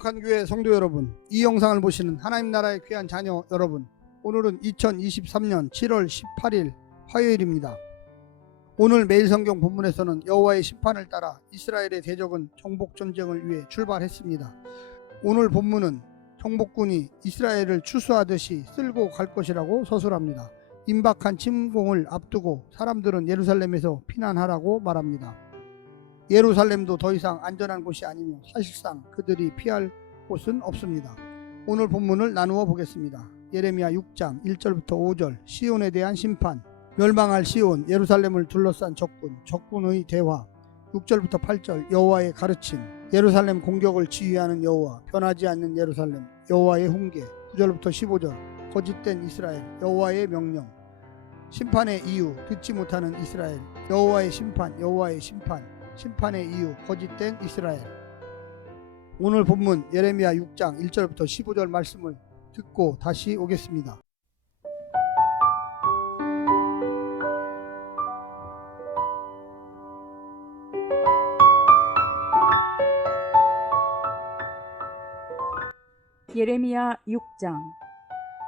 거룩한 교회 성도 여러분, 이 영상을 보시는 하나님 나라의 귀한 자녀 여러분, 오늘은 2023년 7월 18일 화요일입니다. 오늘 매일 성경 본문에서는 여호와의 심판을 따라 이스라엘의 대적은 정복 전쟁을 위해 출발했습니다. 오늘 본문은 정복군이 이스라엘을 추수하듯이 쓸고 갈 것이라고 서술합니다. 임박한 침공을 앞두고 사람들은 예루살렘에서 피난하라고 말합니다. 예루살렘도 더 이상 안전한 곳이 아니며 사실상 그들이 피할 곳은 없습니다. 오늘 본문을 나누어 보겠습니다. 예레미야 6장 1절부터 5절, 시온에 대한 심판, 멸망할 시온, 예루살렘을 둘러싼 적군, 적군의 대화, 6절부터 8절, 여호와의 가르침, 예루살렘 공격을 지휘하는 여호와, 변하지 않는 예루살렘, 여호와의 훈계, 9절부터 15절, 거짓된 이스라엘, 여호와의 명령, 심판의 이유, 듣지 못하는 이스라엘, 여호와의 심판, 여호와의 심판, 심판의 이유, 거짓된 이스라엘. 오늘 본문 예레미야 6장 1절부터 15절 말씀을 듣고 다시 오겠습니다. 예레미야 6장.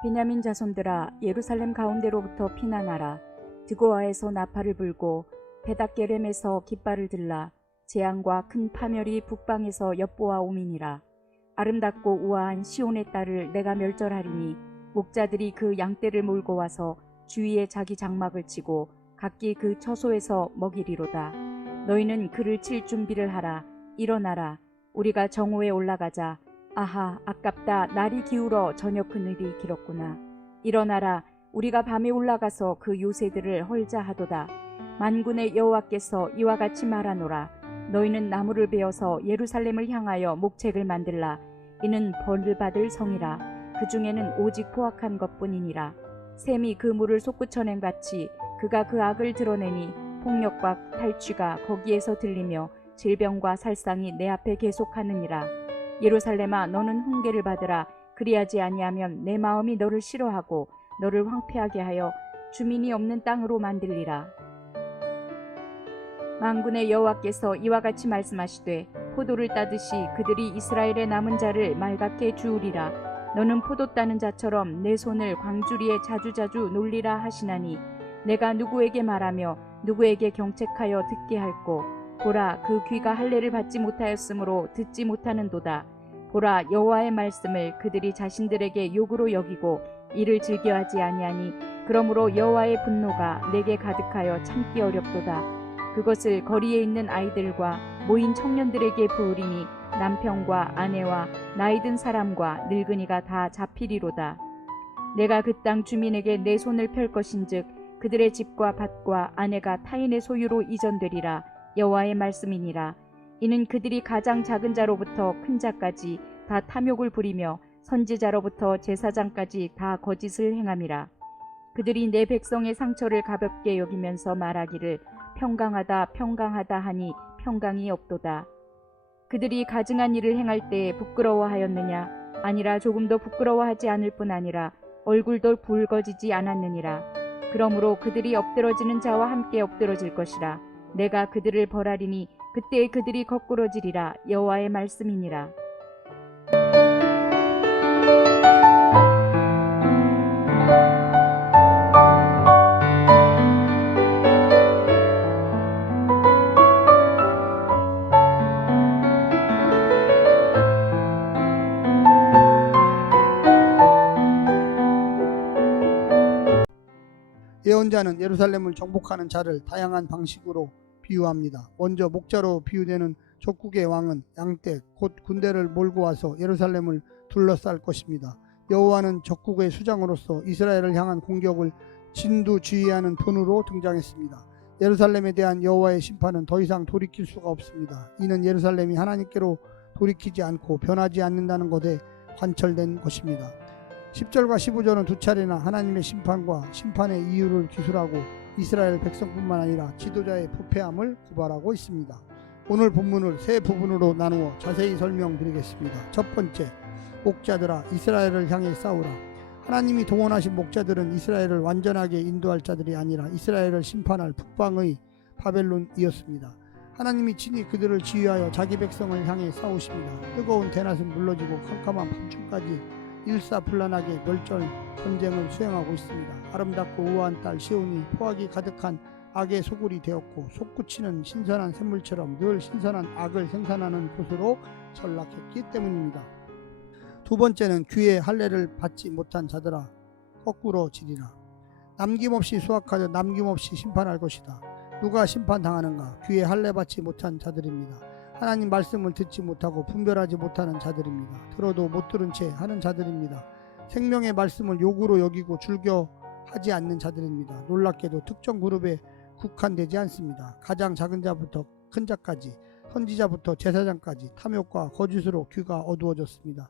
베냐민 자손들아, 예루살렘 가운데로부터 피난하라. 드고아에서 나팔을 불고 베닥게렘에서 깃발을 들라. 재앙과 큰 파멸이 북방에서 엿보아 오미니라. 아름답고 우아한 시온의 딸을 내가 멸절하리니 목자들이 그 양떼를 몰고 와서 주위에 자기 장막을 치고 각기 그 처소에서 먹이리로다. 너희는 그를 칠 준비를 하라. 일어나라. 우리가 정오에 올라가자. 아하, 아깝다. 날이 기울어 저녁 그늘이 길었구나. 일어나라. 우리가 밤에 올라가서 그 요새들을 헐자 하도다. 만군의 여호와께서 이와 같이 말하노라. 너희는 나무를 베어서 예루살렘을 향하여 목책을 만들라. 이는 벌을 받을 성이라. 그 중에는 오직 포악한 것뿐이니라. 샘이 그 물을 솟구쳐낸 같이 그가 그 악을 드러내니 폭력과 탈취가 거기에서 들리며 질병과 살상이 내 앞에 계속하느니라. 예루살렘아, 너는 훈계를 받으라. 그리하지 아니하면 내 마음이 너를 싫어하고 너를 황폐하게 하여 주민이 없는 땅으로 만들리라. 만군의 여호와께서 이와 같이 말씀하시되, 포도를 따듯이 그들이 이스라엘의 남은 자를 말갛게 주우리라. 너는 포도 따는 자처럼 내 손을 광주리에 자주자주 놀리라 하시나니, 내가 누구에게 말하며 누구에게 경책하여 듣게 할꼬. 보라, 그 귀가 할례를 받지 못하였으므로 듣지 못하는도다. 보라, 여호와의 말씀을 그들이 자신들에게 욕으로 여기고 이를 즐겨하지 아니하니, 그러므로 여호와의 분노가 내게 가득하여 참기 어렵도다. 그것을 거리에 있는 아이들과 모인 청년들에게 부으리니 남편과 아내와 나이든 사람과 늙은이가 다 잡히리로다. 내가 그 땅 주민에게 내 손을 펼 것인즉 그들의 집과 밭과 아내가 타인의 소유로 이전되리라. 여호와의 말씀이니라. 이는 그들이 가장 작은 자로부터 큰 자까지 다 탐욕을 부리며 선지자로부터 제사장까지 다 거짓을 행함이라. 그들이 내 백성의 상처를 가볍게 여기면서 말하기를 평강하다 평강하다 하니 평강이 없도다. 그들이 가증한 일을 행할 때에 부끄러워하였느냐? 아니라 조금도 부끄러워하지 않을 뿐 아니라 얼굴도 붉어지지 않았느니라. 그러므로 그들이 엎드러지는 자와 함께 엎드러질 것이라. 내가 그들을 벌하리니 그때에 그들이 거꾸러지리라. 여호와의 말씀이니라. 예언자는 예루살렘을 정복하는 자를 다양한 방식으로 비유합니다. 먼저 목자로 비유되는 적국의 왕은 양떼 곧 군대를 몰고 와서 예루살렘을 둘러쌀 것입니다. 여호와는 적국의 수장으로서 이스라엘을 향한 공격을 진두지휘하는 분으로 등장했습니다. 예루살렘에 대한 여호와의 심판은 더 이상 돌이킬 수가 없습니다. 이는 예루살렘이 하나님께로 돌이키지 않고 변하지 않는다는 것에 관철된 것입니다. 10절과 15절은 두 차례나 하나님의 심판과 심판의 이유를 기술하고 이스라엘 백성뿐만 아니라 지도자의 부패함을 고발하고 있습니다. 오늘 본문을 세 부분으로 나누어 자세히 설명드리겠습니다. 첫 번째, 목자들아 이스라엘을 향해 싸우라. 하나님이 동원하신 목자들은 이스라엘을 완전하게 인도할 자들이 아니라 이스라엘을 심판할 북방의 바벨론이었습니다. 하나님이 친히 그들을 지휘하여 자기 백성을 향해 싸우십니다. 뜨거운 대낮은 물러지고 캄캄한 밤중까지 일사불란하게 멸절 전쟁을 수행하고 있습니다. 아름답고 우아한 딸 시온이 포악이 가득한 악의 소굴이 되었고 솟구치는 신선한 샘물처럼 늘 신선한 악을 생산하는 곳으로 전락했기 때문입니다. 두 번째는 귀의 할례를 받지 못한 자들아 거꾸로 지리라. 남김없이 수확하여 남김없이 심판할 것이다. 누가 심판당하는가? 귀의 할례 받지 못한 자들입니다. 하나님 말씀을 듣지 못하고 분별하지 못하는 자들입니다. 들어도 못 들은 채 하는 자들입니다. 생명의 말씀을 욕으로 여기고 즐겨하지 않는 자들입니다. 놀랍게도 특정 그룹에 국한되지 않습니다. 가장 작은 자부터 큰 자까지, 선지자부터 제사장까지 탐욕과 거짓으로 귀가 어두워졌습니다.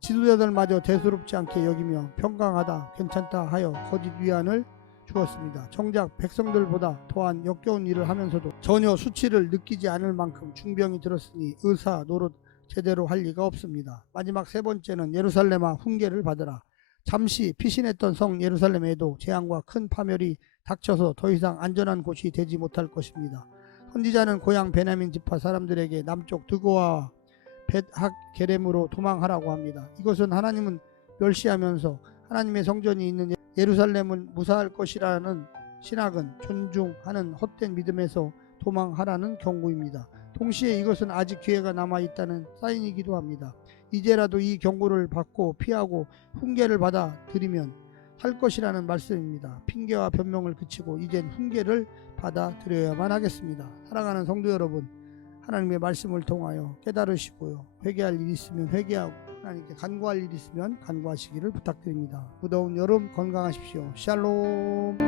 지도자들마저 대수롭지 않게 여기며 평강하다, 괜찮다 하여 거짓 위안을 주었습니다. 정작 백성들보다 더한 역겨운 일을 하면서도 전혀 수치를 느끼지 않을 만큼 중병이 들었으니 의사 노릇 제대로 할 리가 없습니다. 마지막 세 번째는 예루살렘아 훈계를 받으라. 잠시 피신했던 성 예루살렘에도 재앙과 큰 파멸이 닥쳐서 더 이상 안전한 곳이 되지 못할 것입니다. 선지자는 고향 베냐민 지파 사람들에게 남쪽 드고와 벳학 게렘으로 도망하라고 합니다. 이것은 하나님은 멸시하면서 하나님의 성전이 있는 예루살렘은 무사할 것이라는 신학은 존중하는 헛된 믿음에서 도망하라는 경고입니다. 동시에 이것은 아직 기회가 남아있다는 사인이기도 합니다. 이제라도 이 경고를 받고 피하고 훈계를 받아 들이면 할 것이라는 말씀입니다. 핑계와 변명을 그치고 이젠 훈계를 받아 들여야만 하겠습니다. 사랑하는 성도 여러분, 하나님의 말씀을 통하여 깨달으시고요. 회개할 일 있으면 회개하고 하나님께 간구할 일 있으면 간구하시기를 부탁드립니다. 무더운 여름 건강하십시오. 샬롬.